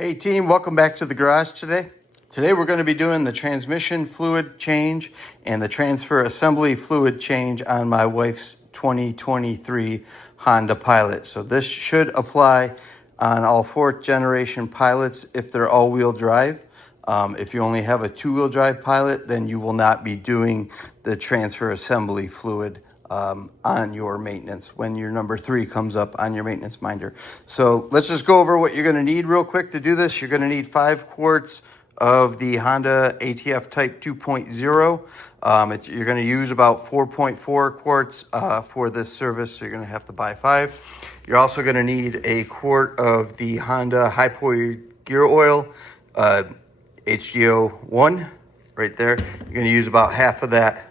Hey team, welcome back to the garage today. Today we're going to be doing the transmission fluid change and the transfer assembly fluid change on my wife's 2023 Honda Pilot. So this should apply on all fourth generation Pilots if they're all-wheel drive. If you only have a two-wheel drive Pilot, then you will not be doing the transfer assembly fluid on your maintenance when your number 3 comes up on your maintenance minder. So let's just go over what you're going to need real quick to do this. You're going to need 5 quarts of the Honda ATF Type 2.0. You're going to use about 4.4 quarts for this service, so you're going to have to buy 5. You're also going to need a quart of the Honda high power gear oil, HDO1 right there. You're going to use about half of that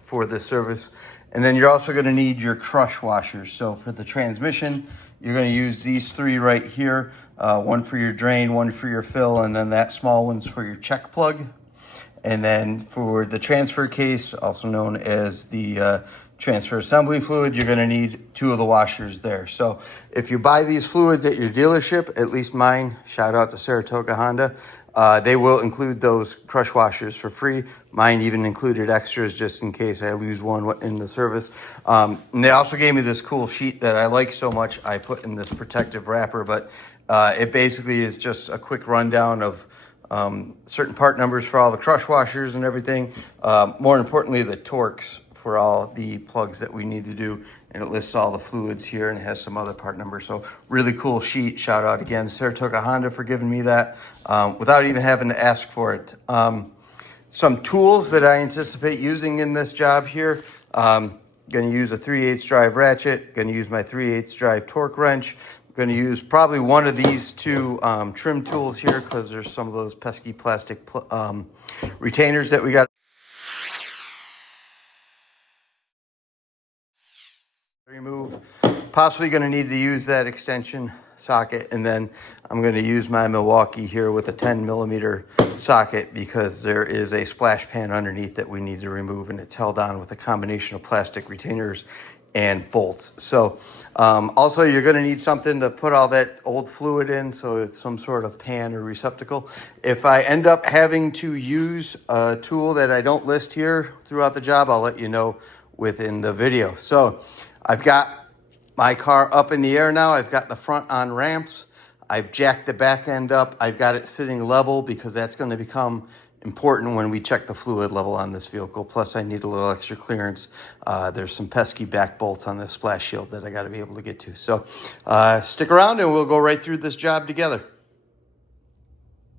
for this service. And then you're also going to need your crush washers. So for the transmission, you're going to use these 3 right here. One for your drain, one for your fill, and then that small one's for your check plug. And then for the transfer case, also known as the transfer assembly fluid, you're going to need 2 of the washers there. So if you buy these fluids at your dealership, at least mine, shout out to Saratoga Honda, they will include those crush washers for free. Mine even included extras just in case I lose one in the service. And they also gave me this cool sheet that I like so much. I put in this protective wrapper, but it basically is just a quick rundown of certain part numbers for all the crush washers and everything. More importantly, the torques for all the plugs that we need to do. And it lists all the fluids here and it has some other part numbers. So really cool sheet. Shout out again to Saratoga Honda for giving me that without even having to ask for it. Some tools that I anticipate using in this job here. Going to use a 3/8 drive ratchet. Going to use my 3/8 drive torque wrench. Going to use probably one of these 2 trim tools here because there's some of those pesky plastic retainers that we got. Remove. Possibly going to need to use that extension socket, and then I'm going to use my Milwaukee here with a 10mm socket because there is a splash pan underneath that we need to remove, and it's held on with a combination of plastic retainers and bolts. So also you're going to need something to put all that old fluid in, so it's some sort of pan or receptacle. If I end up having to use a tool that I don't list here throughout the job, I'll let you know within the video. So I've got my car up in the air now. I've got the front on ramps. I've jacked the back end up. I've got it sitting level because that's going to become important when we check the fluid level on this vehicle. Plus I need a little extra clearance. There's some pesky back bolts on this splash shield that I got to be able to get to. So stick around and we'll go right through this job together.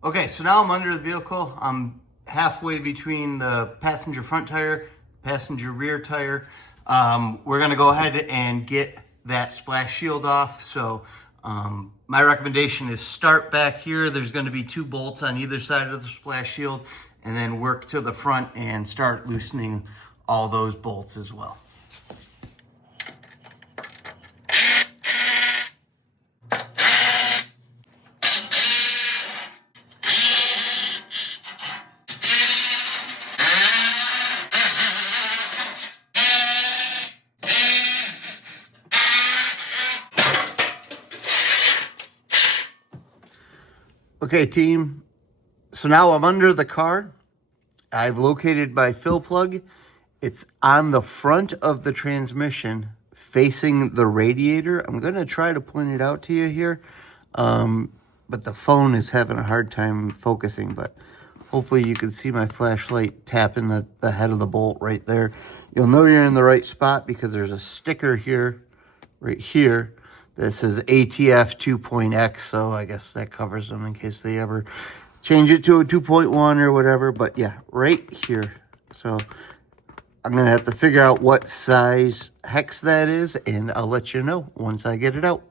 Okay, so now I'm under the vehicle. I'm halfway between the passenger front tire, passenger rear tire. We're going to go ahead and get that splash shield off. So my recommendation is start back here. There's going to be 2 bolts on either side of the splash shield, and then work to the front and start loosening all those bolts as well. Okay, team, so now I'm under the car. I've located my fill plug. It's on the front of the transmission facing the radiator. I'm going to try to point it out to you here, but the phone is having a hard time focusing, but hopefully you can see my flashlight tapping the head of the bolt right there. You'll know you're in the right spot because there's a sticker here, right here. This is ATF 2.x, so I guess that covers them in case they ever change it to a 2.1 or whatever. But yeah, right here. So I'm going to have to figure out what size hex that is, and I'll let you know once I get it out.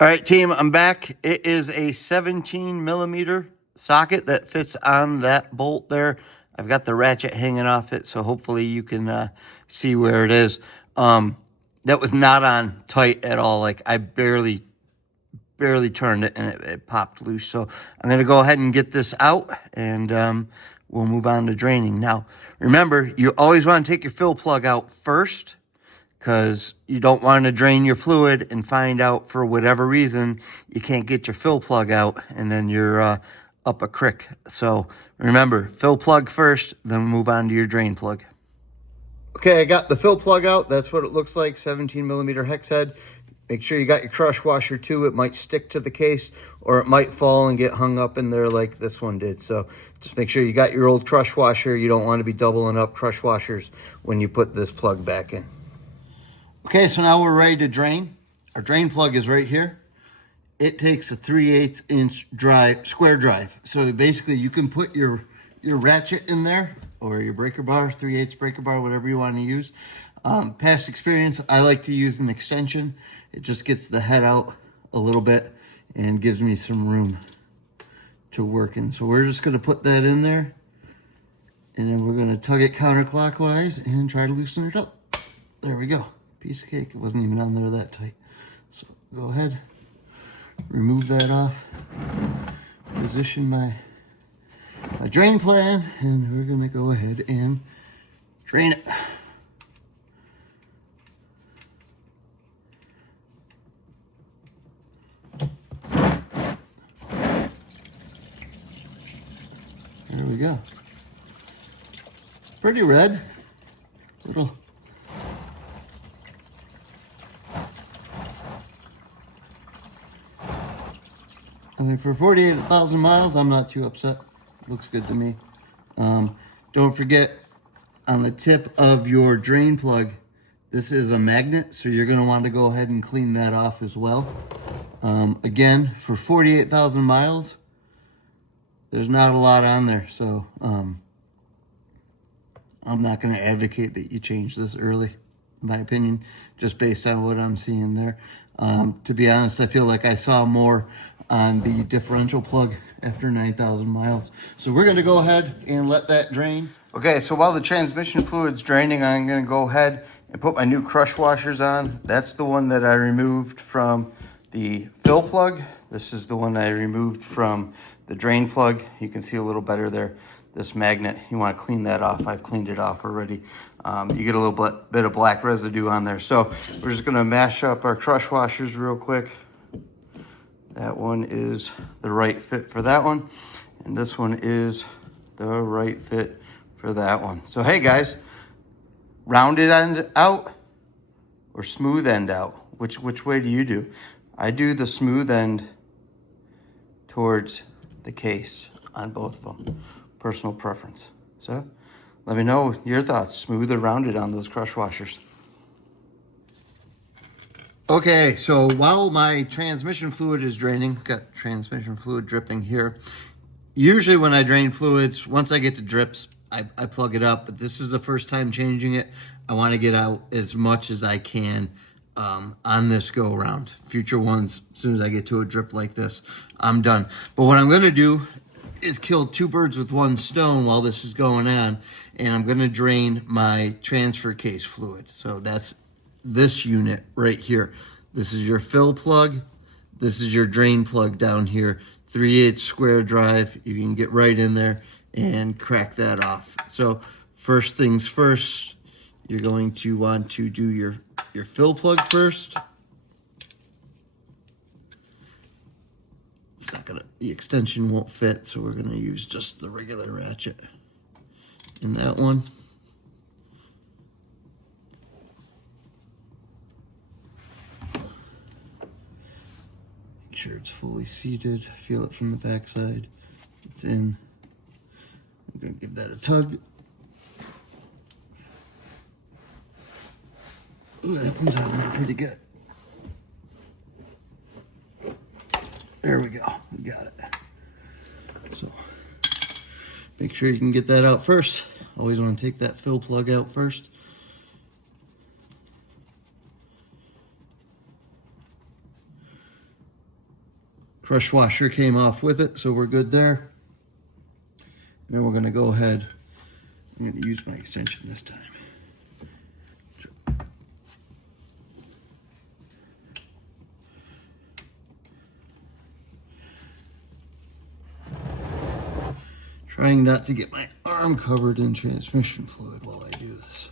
All right, team, I'm back. It is a 17mm socket that fits on that bolt there. I've got the ratchet hanging off it, so hopefully you can see where it is. That was not on tight at all. Like I barely turned it and it popped loose. So I'm going to go ahead and get this out, and we'll move on to draining. Now, remember, you always want to take your fill plug out first, because you don't want to drain your fluid and find out for whatever reason you can't get your fill plug out, and then you're up a creek. So remember, fill plug first, then move on to your drain plug. Okay, I got the fill plug out. That's what it looks like, 17 millimeter hex head. Make sure you got your crush washer too. It might stick to the case, or it might fall and get hung up in there like this one did. So just make sure you got your old crush washer. You don't want to be doubling up crush washers when you put this plug back in. Okay, so now we're ready to drain. Our drain plug is right here. It takes a 3/8 inch square drive. So basically you can put your ratchet in there, or your breaker bar, 3/8 breaker bar, whatever you want to use. Past experience, I like to use an extension. It just gets the head out a little bit and gives me some room to work in. So we're just going to put that in there, and then we're going to tug it counterclockwise and try to loosen it up. There we go. Piece of cake. It wasn't even on there that tight. So go ahead, remove that off, position my drain plan, and we're going to go ahead and drain it. There we go. Pretty red. Little. I mean, for 48,000 miles, I'm not too upset. Looks good to me. Don't forget, on the tip of your drain plug, this is a magnet, so you're going to want to go ahead and clean that off as well. Again, for 48,000 miles, there's not a lot on there, so I'm not going to advocate that you change this early, in my opinion, just based on what I'm seeing there. To be honest, I feel like I saw more on the differential plug after 9,000 miles. So we're going to go ahead and let that drain. Okay, so while the transmission fluid's draining, I'm going to go ahead and put my new crush washers on. That's the one that I removed from the fill plug. This is the one I removed from the drain plug. You can see a little better there. This magnet, you want to clean that off. I've cleaned it off already. You get a little bit of black residue on there. So we're just going to mash up our crush washers real quick. That one is the right fit for that one, and this one is the right fit for that one. So hey guys, rounded end out or smooth end out? Which way do you do? I do the smooth end towards the case on both of them. Personal preference. So let me know your thoughts, smooth or rounded on those crush washers. Okay, so while my transmission fluid is draining, got transmission fluid dripping here. Usually when I drain fluids, once I get to drips, I plug it up, but this is the first time changing it. I want to get out as much as I can on this go around. Future ones, as soon as I get to a drip like this, I'm done. But what I'm going to do is kill two birds with one stone while this is going on, and I'm going to drain my transfer case fluid. So that's this unit right here. This is your fill plug. This is your drain plug down here. 3/8 square drive. You can get right in there and crack that off. So first things first, you're going to want to do your fill plug first. It's not gonna, the extension won't fit, so we're gonna use just the regular ratchet in that one. Make sure it's fully seated. Feel it from the back side. It's in. I'm gonna give that a tug. Ooh, that one's on there pretty good. There we go, we got it. So, make sure you can get that out first. Always want to take that fill plug out first. Crush washer came off with it, so we're good there. And then we're gonna go ahead, I'm gonna use my extension this time. Trying not to get my arm covered in transmission fluid while I do this.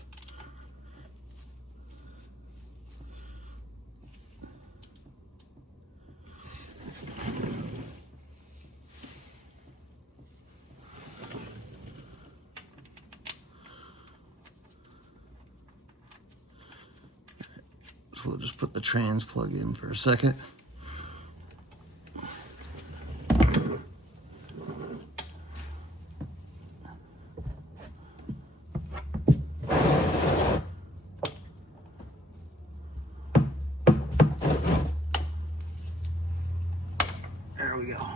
So we'll just put the trans plug in for a second. There we go.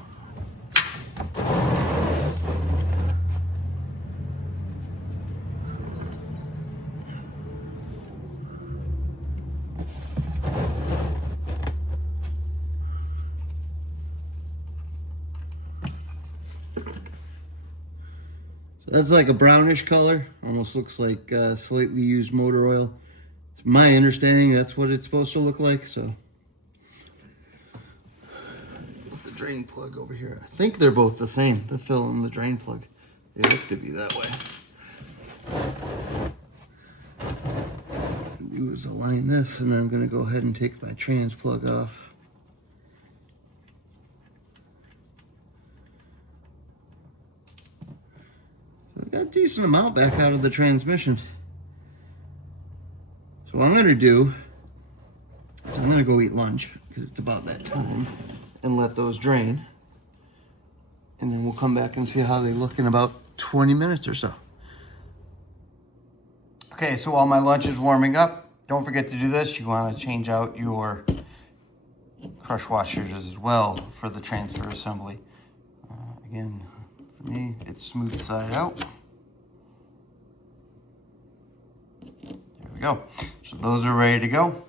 That's like a brownish color, almost looks like slightly used motor oil. It's my understanding that's what it's supposed to look like, so. Put the drain plug over here. I think they're both the same, the fill and the drain plug. They look to be that way. Do is align this, and I'm gonna go ahead and take my trans plug off. We got a decent amount back out of the transmission. So what I'm gonna do is I'm gonna go eat lunch, because it's about that time, and let those drain. And then we'll come back and see how they look in about 20 minutes or so. Okay, so while my lunch is warming up, don't forget to do this. You wanna change out your crush washers as well for the transfer assembly. Again, for me, it's smooth side out. There we go. So those are ready to go.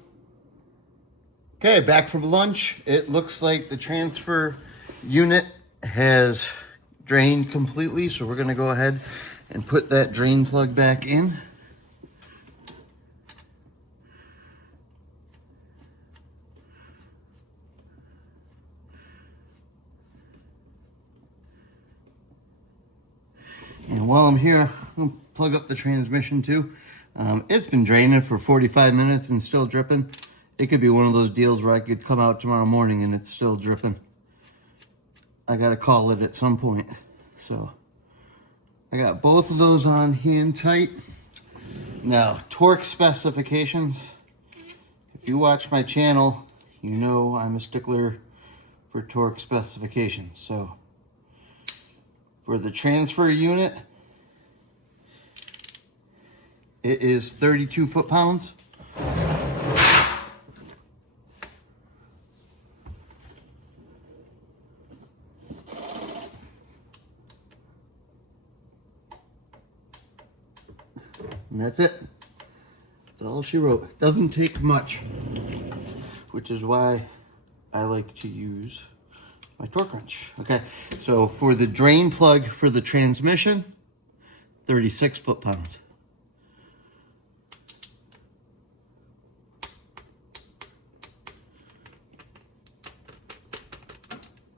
Okay, back from lunch. It looks like the transfer unit has drained completely, so we're gonna go ahead and put that drain plug back in. And while I'm here, I'm gonna plug up the transmission too. It's been draining for 45 minutes and still dripping. It could be one of those deals where I could come out tomorrow morning and it's still dripping. I gotta call it at some point. So I got both of those on hand tight. Now, torque specifications. If you watch my channel, you know I'm a stickler for torque specifications. So for the transfer unit, it is 32 foot-pounds. And that's it. That's all she wrote. Doesn't take much, which is why I like to use my torque wrench. Okay, so for the drain plug for the transmission, 36 foot-pounds.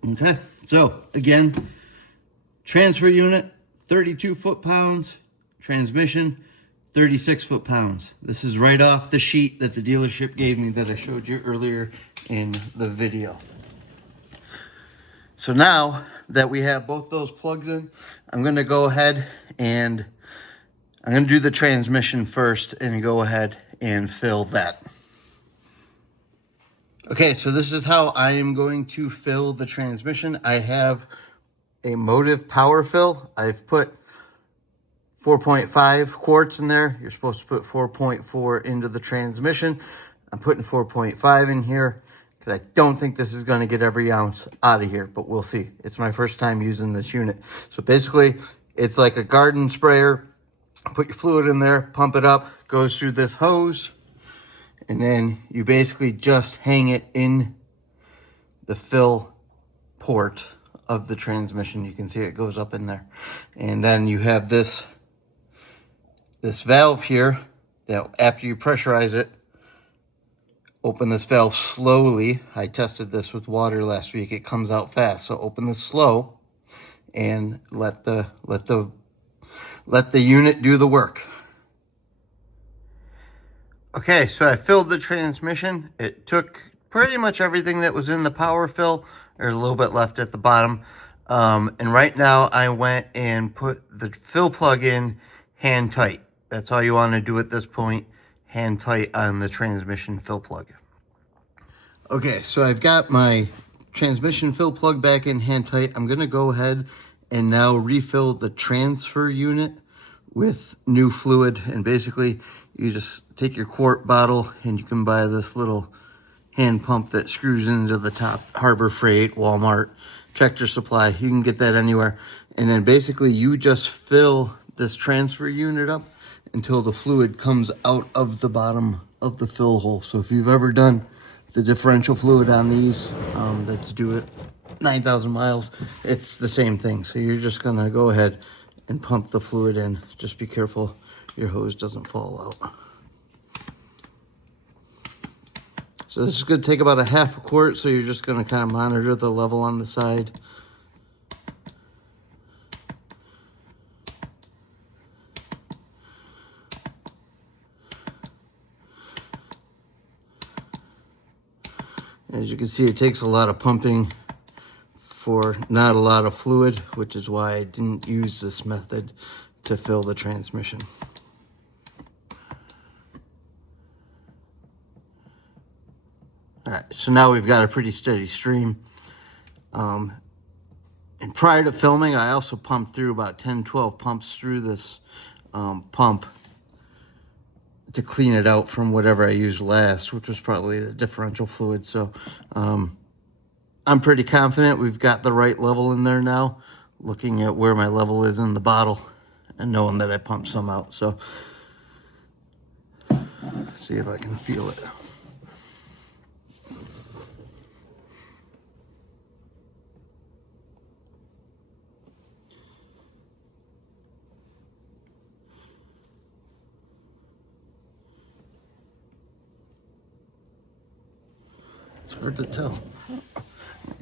Okay, so again, transfer unit, 32 foot-pounds, transmission, 36 foot-pounds. This is right off the sheet that the dealership gave me that I showed you earlier in the video. So now that we have both those plugs in, I'm gonna go ahead and I'm gonna do the transmission first and go ahead and fill that. Okay, so this is how I am going to fill the transmission. I have a Motive power fill. I've put 4.5 quarts in there. You're supposed to put 4.4 into the transmission. I'm putting 4.5 in here because I don't think this is going to get every ounce out of here, but we'll see. It's my first time using this unit. So basically, it's like a garden sprayer. Put your fluid in there, pump it up, goes through this hose, and then you basically just hang it in the fill port of the transmission. You can see it goes up in there. And then you have this valve here that after you pressurize it, open this valve slowly. I tested this with water last week. It comes out fast. So open this slow and let the unit do the work. Okay, so I filled the transmission. It took pretty much everything that was in the power fill. There's a little bit left at the bottom. And right now I went and put the fill plug in hand tight. That's all you want to do at this point, hand tight on the transmission fill plug. Okay, so I've got my transmission fill plug back in hand tight. I'm gonna go ahead and now refill the transfer unit with new fluid. And basically you just take your quart bottle and you can buy this little hand pump that screws into the top. Harbor Freight, Walmart, Tractor Supply, you can get that anywhere. And then basically you just fill this transfer unit up until the fluid comes out of the bottom of the fill hole. So if you've ever done the differential fluid on these, that's due at 9,000 miles, it's the same thing. So you're just gonna go ahead and pump the fluid in. Just be careful your hose doesn't fall out. So this is gonna take about a half a quart, so you're just gonna kind of monitor the level on the side. As you can see, it takes a lot of pumping for not a lot of fluid, which is why I didn't use this method to fill the transmission. All right, so now we've got a pretty steady stream. And prior to filming, I also pumped through about 10, 12 pumps through this pump to clean it out from whatever I used last, which was probably the differential fluid. So I'm pretty confident we've got the right level in there now, looking at where my level is in the bottle and knowing that I pumped some out. So see if I can feel it. It's hard to tell.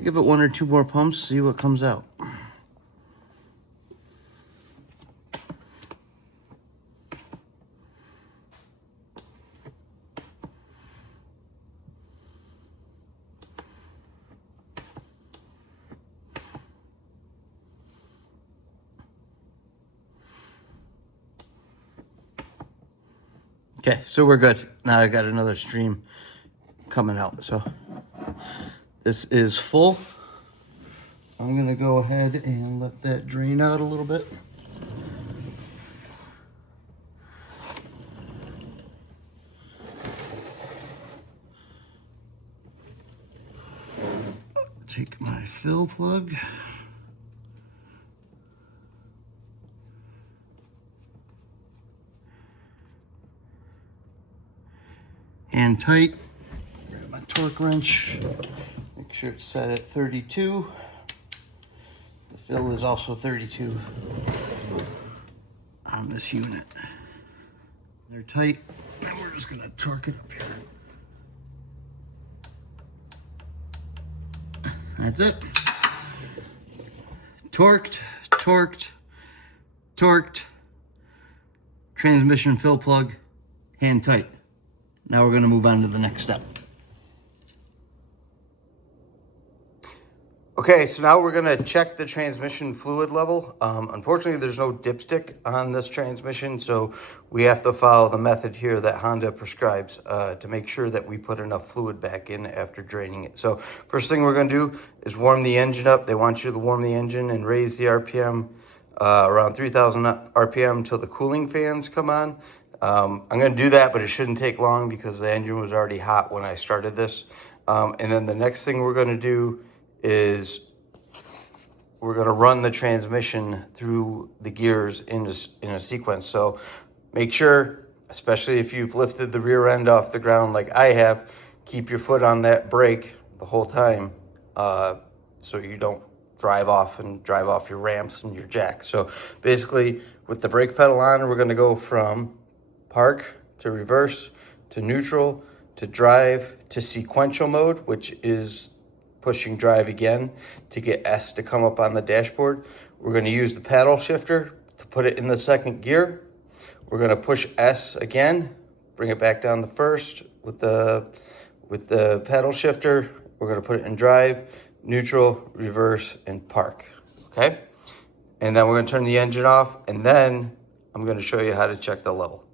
Give it 1 or 2 more pumps, see what comes out. Okay, so we're good. Now I got another stream coming out. So this is full. I'm gonna go ahead and let that drain out a little bit. Take my fill plug. Hand tight. Grab my torque wrench. Make sure it's set at 32. The fill is also 32 on this unit. They're tight, and we're just gonna torque it up here. That's it. Torqued, torqued, torqued. Transmission fill plug, hand tight. Now we're gonna move on to the next step. Okay, so now we're gonna check the transmission fluid level. Unfortunately, there's no dipstick on this transmission, so we have to follow the method here that Honda prescribes to make sure that we put enough fluid back in after draining it. So first thing we're gonna do is warm the engine up. They want you to warm the engine and raise the RPM around 3,000 RPM until the cooling fans come on. I'm gonna do that, but it shouldn't take long because the engine was already hot when I started this. And then the next thing we're gonna do is we're gonna run the transmission through the gears in a sequence. So make sure, especially if you've lifted the rear end off the ground like I have, keep your foot on that brake the whole time so you don't drive off your ramps and your jacks. So basically with the brake pedal on, we're gonna go from park to reverse to neutral to drive to sequential mode, which is pushing drive again to get S to come up on the dashboard. We're going to use the paddle shifter to put it in the second gear. We're going to push S again, bring it back down the first with the paddle shifter. We're going to put it in drive, neutral, reverse, and park. Okay? And then we're going to turn the engine off, and then I'm going to show you how to check the level.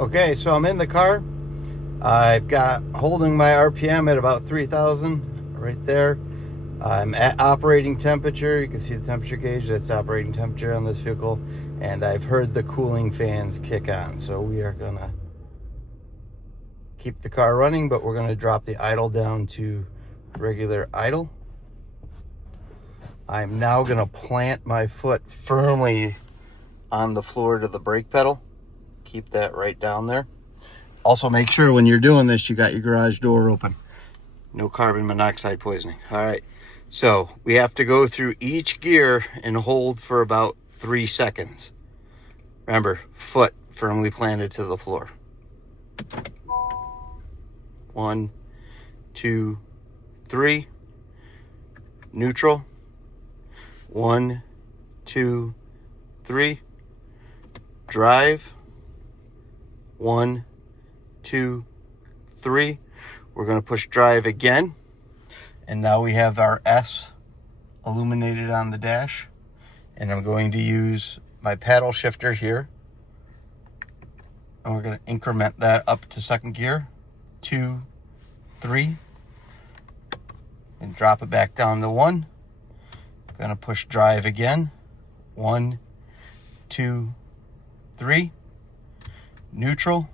Okay, so I'm in the car. I've got holding my RPM at about 3,000 right there. I'm at operating temperature. You can see the temperature gauge. That's operating temperature on this vehicle. And I've heard the cooling fans kick on. So we are gonna keep the car running, but we're gonna drop the idle down to regular idle. I'm now gonna plant my foot firmly on the floor to the brake pedal. Keep that right down there. Also make sure when you're doing this, you got your garage door open. No carbon monoxide poisoning. All right. So we have to go through each gear and hold for about 3 seconds. Remember, foot firmly planted to the floor. 1, 2, 3. Neutral. 1, 2, 3. Drive. 1, 2, 3. We're going to push drive again. And now we have our S illuminated on the dash. And I'm going to use my paddle shifter here. And we're going to increment that up to second gear. 2, 3. And drop it back down to 1. Going to push drive again. 1, 2, 3. Neutral.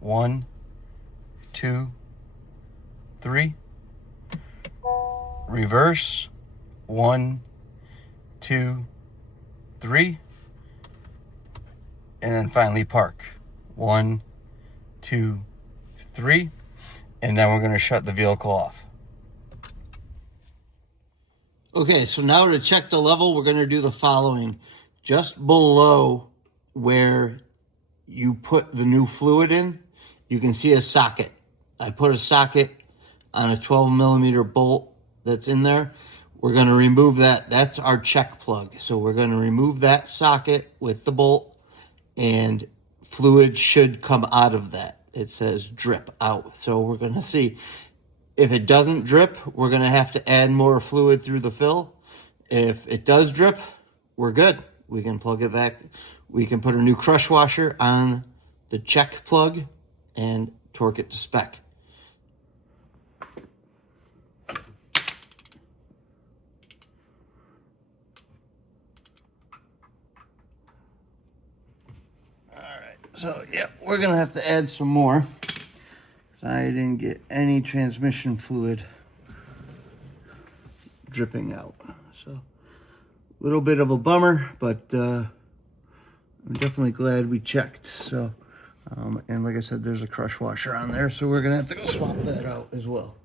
1, 2, 3. Reverse. 1, 2, 3. And then finally park. 1, 2, 3. And then we're going to shut the vehicle off. Okay, so now to check the level, we're going to do the following. Just below where you put the new fluid in, you can see a socket. I put a socket on a 12mm bolt that's in there. We're going to remove that. That's our check plug. So we're going to remove that socket with the bolt, and fluid should come out of that. It says drip out. So we're going to see. If it doesn't drip, we're going to have to add more fluid through the fill. If it does drip, we're good. We can plug it back. We can put a new crush washer on the check plug and torque it to spec. So, yeah, we're going to have to add some more. I didn't get any transmission fluid dripping out. So, a little bit of a bummer, but I'm definitely glad we checked. So, and like I said, there's a crush washer on there, so we're going to have to go swap that out as well.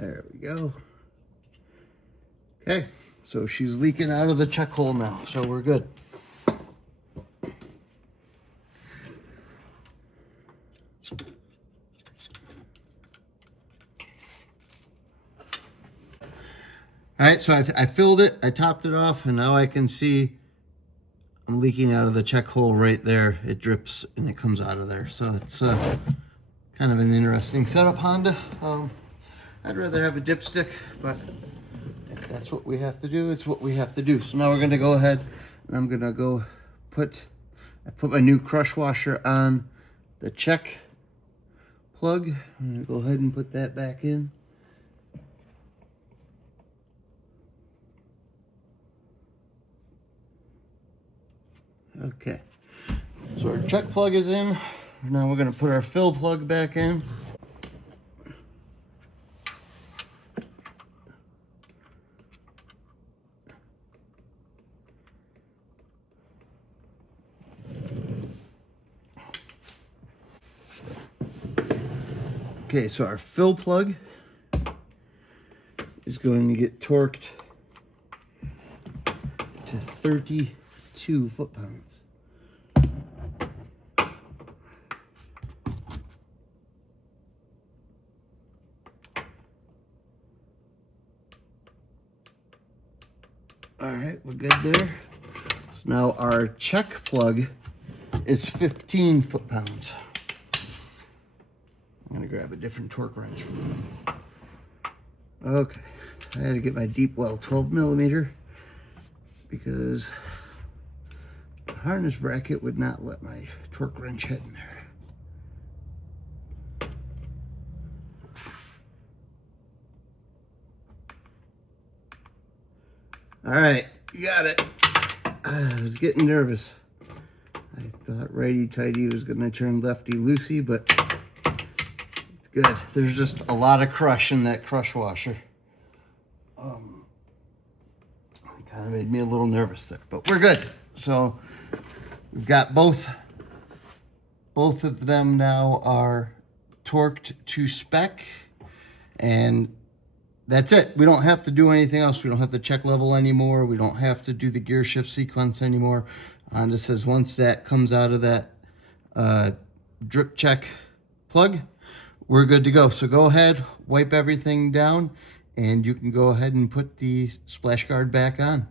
There we go. Okay, so she's leaking out of the check hole now, so we're good. All right, so I filled it, I topped it off, and now I can see I'm leaking out of the check hole right there. It drips and it comes out of there. So it's kind of an interesting setup, Honda. I'd rather have a dipstick, but if that's what we have to do, it's what we have to do. So now we're gonna go ahead and I'm gonna go I put my new crush washer on the check plug. I'm gonna go ahead and put that back in. Okay, so our check plug is in. Now we're going to put our fill plug back in. Okay, so our fill plug is going to get torqued to 32 foot-pounds. All right, we're good there. So now our check plug is 15 foot-pounds. I'm gonna grab a different torque wrench. Okay, I had to get my deep well 12 millimeter because the harness bracket would not let my torque wrench head in there. All right, you got it. I was getting nervous. I thought righty-tighty was gonna turn lefty-loosey, but it's good. There's just a lot of crush in that crush washer. It kind of made me a little nervous there, but we're good. So we've got both of them now are torqued to spec, and that's it. We don't have to do anything else. We don't have to check level anymore. We don't have to do the gear shift sequence anymore. Honda says once that comes out of that drip check plug, we're good to go. So go ahead, wipe everything down, and you can go ahead and put the splash guard back on.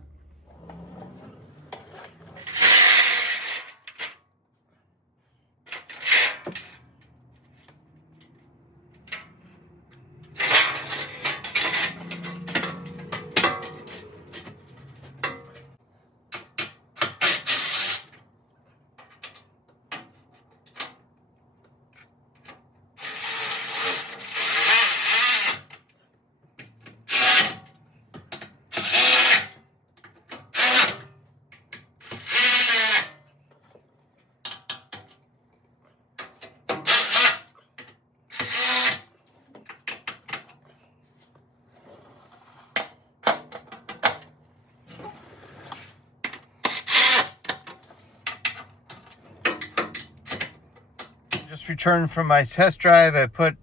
Just returned from my test drive. I put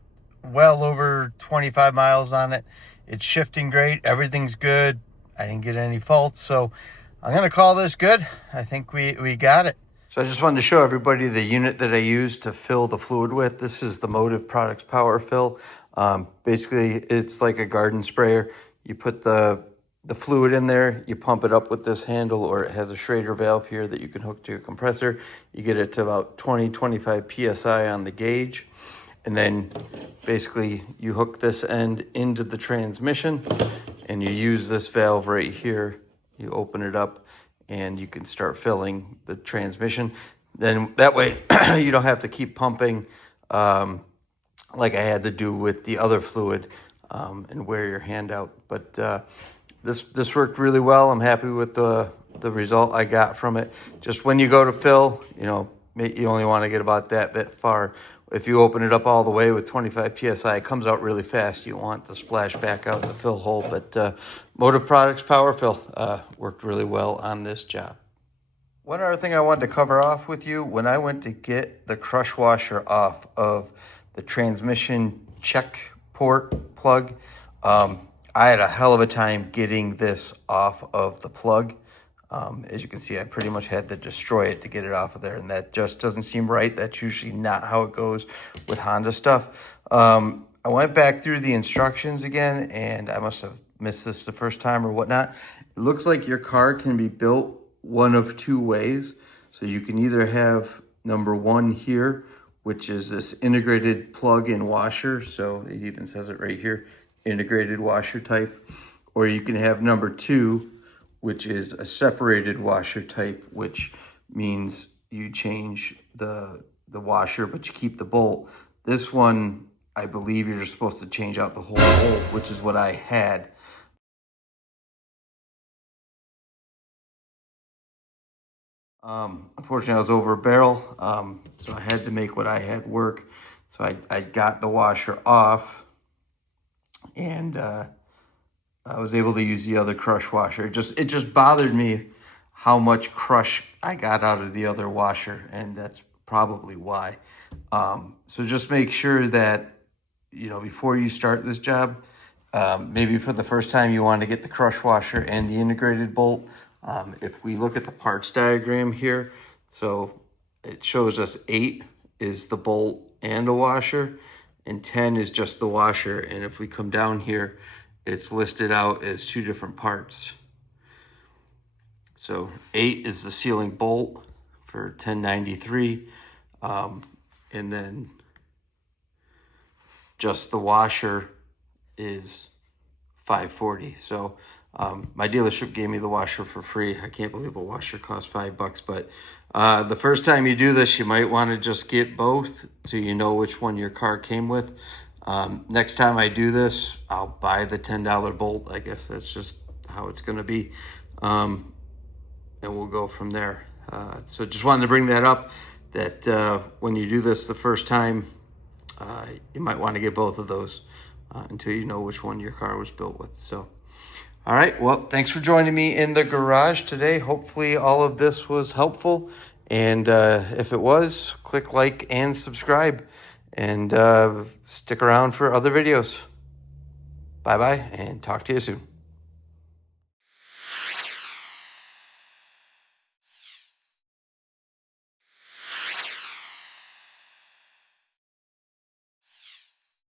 well over 25 miles on it. It's shifting great. Everything's good. I didn't get any faults. So I'm going to call this good. I think we got it. So I just wanted to show everybody the unit that I use to fill the fluid with. This is the Motive Products Power Fill. Basically, it's like a garden sprayer. You put the fluid in there, you pump it up with this handle, or it has a Schrader valve here that you can hook to a compressor. You get it to about 20-25 PSI on the gauge. And then basically you hook this end into the transmission and you use this valve right here. You open it up and you can start filling the transmission. Then that way you don't have to keep pumping like I had to do with the other fluid and wear your hand out. But this worked really well. I'm happy with the result I got from it. Just when you go to fill, you only want to get about that bit far. If you open it up all the way with 25 PSI, it comes out really fast. You want the splash back out in the fill hole. But Motive Products Power Fill worked really well on this job. One other thing I wanted to cover off with you, when I went to get the crush washer off of the transmission check port plug, I had a hell of a time getting this off of the plug. As you can see, I pretty much had to destroy it to get it off of there, and that just doesn't seem right. That's usually not how it goes with Honda stuff. I went back through the instructions again, and I must have missed this the first time or whatnot. It looks like your car can be built one of two ways. So you can either have number one here, which is this integrated plug-in washer. So it even says it right here, integrated washer type. Or you can have number two, which is a separated washer type, which means you change the washer, but you keep the bolt. This one, I believe you're just supposed to change out the whole bolt, which is what I had. Unfortunately, I was over a barrel, so I had to make what I had work. So I got the washer off, and I was able to use the other crush washer. It just bothered me how much crush I got out of the other washer, and that's probably why. So just make sure that, before you start this job, maybe for the first time you want to get the crush washer and the integrated bolt. If we look at the parts diagram here, so it shows us 8 is the bolt and a washer, and 10 is just the washer. And if we come down here, it's listed out as 2 different parts. So 8 is the sealing bolt for 1093, and then just the washer is 540. So my dealership gave me the washer for free. I can't believe a washer costs $5, but the first time you do this, you might want to just get both so you know which one your car came with. Next time I do this, I'll buy the $10 bolt. I guess that's just how it's going to be. And we'll go from there. So just wanted to bring that up, that when you do this the first time, you might want to get both of those until you know which one your car was built with. So, all right, well, thanks for joining me in the garage today. Hopefully all of this was helpful. And if it was, click like and subscribe, and stick around for other videos. Bye-bye, and talk to you soon.